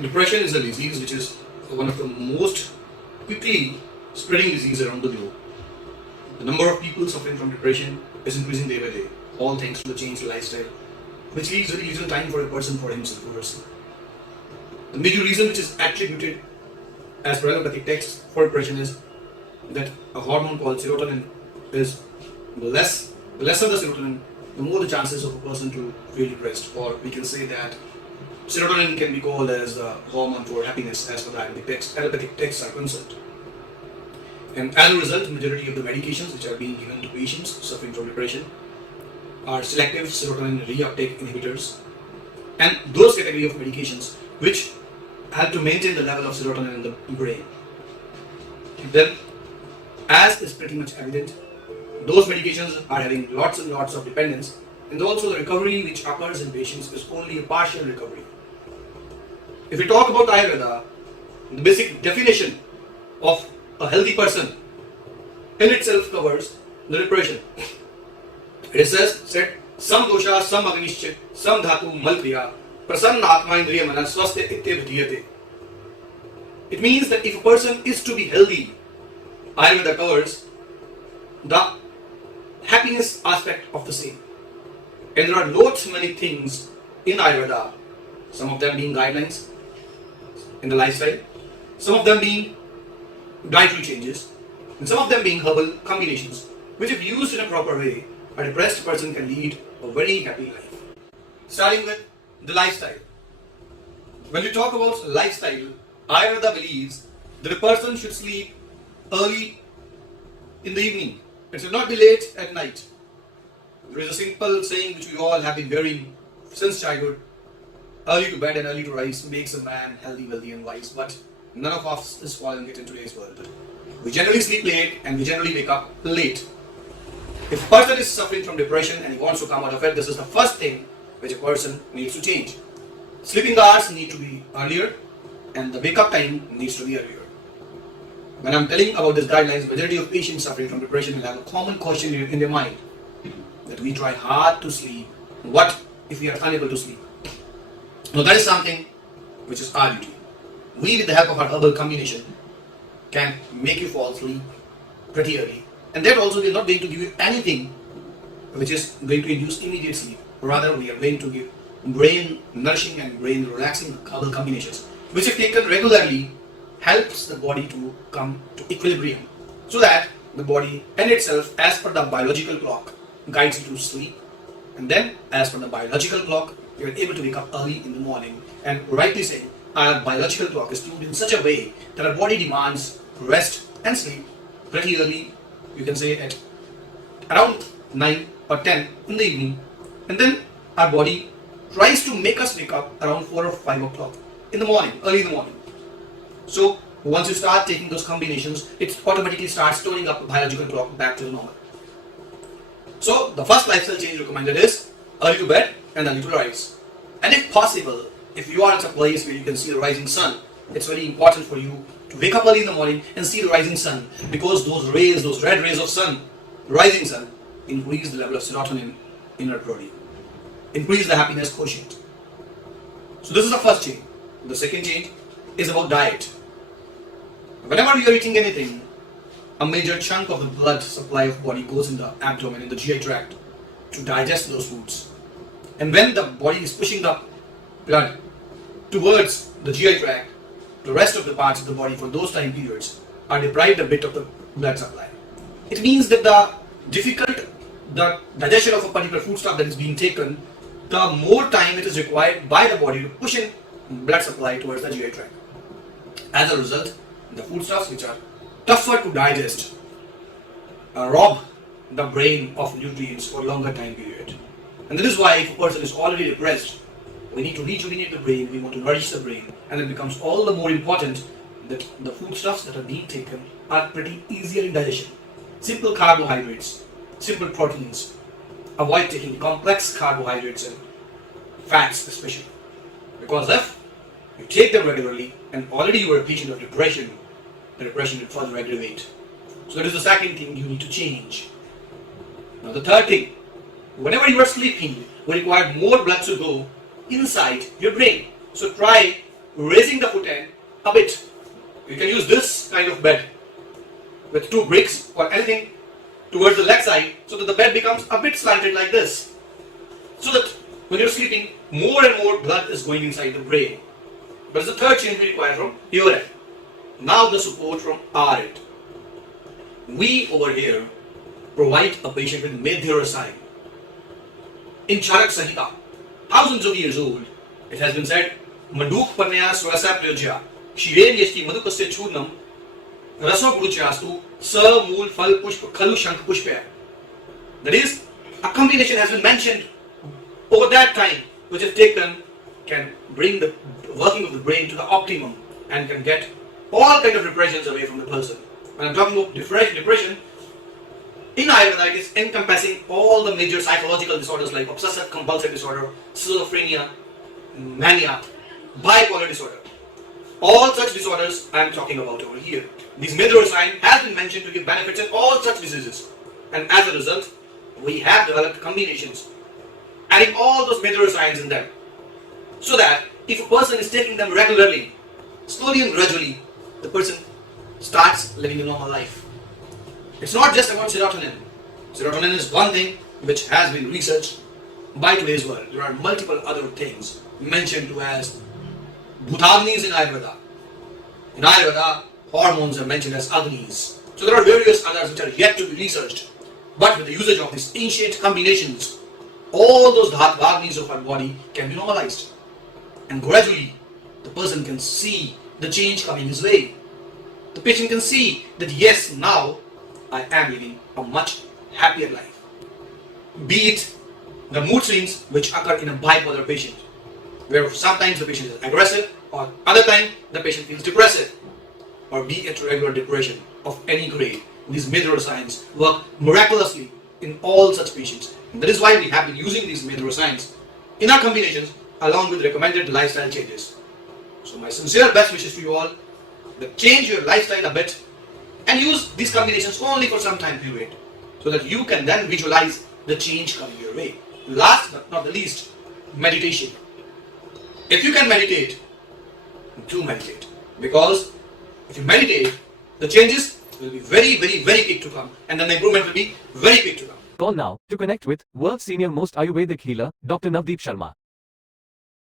Depression is a disease which is one of the most quickly spreading disease around the globe. The number of people suffering from depression is increasing day by day, all thanks to the changed lifestyle, which leaves very little time for a person for himself or herself. The major reason which is attributed as per allopathic texts for depression is that a hormone called serotonin is lesser the serotonin, the more the chances of a person to feel depressed, or we can say that serotonin can be called as the hormone for happiness as per the allopathic texts are concerned. And as a result, majority of the medications which are being given to patients suffering from depression are selective serotonin reuptake inhibitors, and those category of medications which help to maintain the level of serotonin in the brain. Then, as is pretty much evident, those medications are having lots and lots of dependence, and also the recovery which occurs in patients is only a partial recovery. If we talk about Ayurveda, the basic definition of a healthy person in itself covers the depression. It said, Sam dosha, sam agnishchit, sam dhatu malkriya, prasanna atma indriya mana swastya ityabdhiyate. It means that if a person is to be healthy, Ayurveda covers the happiness aspect of the same. And there are lots many things in Ayurveda, some of them being guidelines in the lifestyle, some of them being dietary changes, and some of them being herbal combinations, which if used in a proper way, a depressed person can lead a very happy life. Starting with the lifestyle. When we talk about lifestyle, Ayurveda believes that a person should sleep early in the evening. It should not be late at night. There is a simple saying which we all have been hearing since childhood. Early to bed and early to rise makes a man healthy, wealthy and wise. But none of us is following it in today's world. We generally sleep late and we generally wake up late. If a person is suffering from depression and he wants to come out of it, this is the first thing which a person needs to change. Sleeping hours need to be earlier and the wake up time needs to be earlier. When I'm telling about these guidelines, majority of patients suffering from depression will have a common question in their mind that we try hard to sleep. What if we are unable to sleep? Now that is something which is our duty. We, with the help of our herbal combination, can make you fall asleep pretty early. And that also we are not going to give you anything which is going to induce immediate sleep. Rather, we are going to give brain nourishing and brain relaxing herbal combinations, which if taken regularly, helps the body to come to equilibrium, so that the body in itself, as per the biological clock, guides you to sleep. And then, as per the biological clock, you are able to wake up early in the morning. And rightly saying, our biological clock is tuned in such a way that our body demands rest and sleep pretty early. You can say at around 9 or 10 in the evening. And then our body tries to make us wake up around 4 or 5 o'clock in the morning, early in the morning. So once you start taking those combinations, it automatically starts turning up the biological clock back to the normal. So the first lifestyle change recommended is early to bed and early to rise. And if possible, if you are at a place where you can see the rising sun, it's very important for you to wake up early in the morning and see the rising sun, because those rays, those red rays of sun, rising sun, increase the level of serotonin in our body, increase the happiness quotient. So this is the first change. The second change is about diet. Whenever you are eating anything, a major chunk of the blood supply of body goes in the abdomen, in the GI tract, to digest those foods. And when the body is pushing the blood towards the GI tract, the rest of the parts of the body for those time periods are deprived a bit of the blood supply. It means that the digestion of a particular foodstuff that is being taken, the more time it is required by the body to push in blood supply towards the GI tract. As a result, the foodstuffs which are tougher to digest rob the brain of nutrients for a longer time period. And that is why if a person is already depressed, we need to rejuvenate the brain, we want to nourish the brain, and it becomes all the more important that the foodstuffs that are being taken are pretty easier in digestion. Simple carbohydrates, simple proteins. Avoid taking complex carbohydrates and fats especially. Because if you take them regularly and already you are a patient of depression, the depression will further aggravate. So that is the second thing you need to change. Now the third thing, whenever you are sleeping, we require more blood to go inside your brain. So try raising the foot end a bit. You can use this kind of bed with two bricks or anything towards the leg side so that the bed becomes a bit slanted like this. So that when you're sleeping, more and more blood is going inside the brain. But it's the third change we require from your end. Now the support from our end. We over here provide a patient with Medhyura sign. In Charak Sahita, thousands of years old, it has been said, Maduk Panya Swasa Pryojya, Shiren Yeshki Madukasya Churnam, Raso Puruchastu, Sa Mool Fal Pushpa Khalu Shank Pushpa. That is, a combination has been mentioned over that time, which is taken, can bring the working of the brain to the optimum and can get all kind of depressions away from the person. When I'm talking about depression, in Ayurveda it is encompassing all the major psychological disorders like obsessive compulsive disorder, schizophrenia, mania, bipolar disorder. All such disorders I am talking about over here. This Medhyura sign has been mentioned to give benefits in all such diseases. And as a result, we have developed combinations, adding all those Medhyura signs in them. So that if a person is taking them regularly, slowly and gradually, the person starts living a normal life. It's not just about serotonin. Serotonin is one thing which has been researched by today's world. There are multiple other things mentioned to as Bhutagnis in Ayurveda. In Ayurveda, hormones are mentioned as Agnis. So there are various others which are yet to be researched. But with the usage of these ancient combinations, all those Agnis of our body can be normalized. And gradually, the person can see the change coming his way. The patient can see that yes, now I am living a much happier life. Be it the mood swings which occur in a bipolar patient, where sometimes the patient is aggressive or other time the patient feels depressive, or be it regular depression of any grade. These Medhyura signs work miraculously in all such patients. And that is why we have been using these Medhyura signs in our combinations along with recommended lifestyle changes. So my sincere best wishes to you all that change your lifestyle a bit and use these combinations only for some time period so that you can then visualize the change coming your way. Last but not the least, meditation. If you can meditate, do meditate. Because if you meditate, the changes will be very, very, very quick to come, and then the improvement will be very quick to come. Call now to connect with world's senior most Ayurvedic healer, Dr. Navdeep Sharma.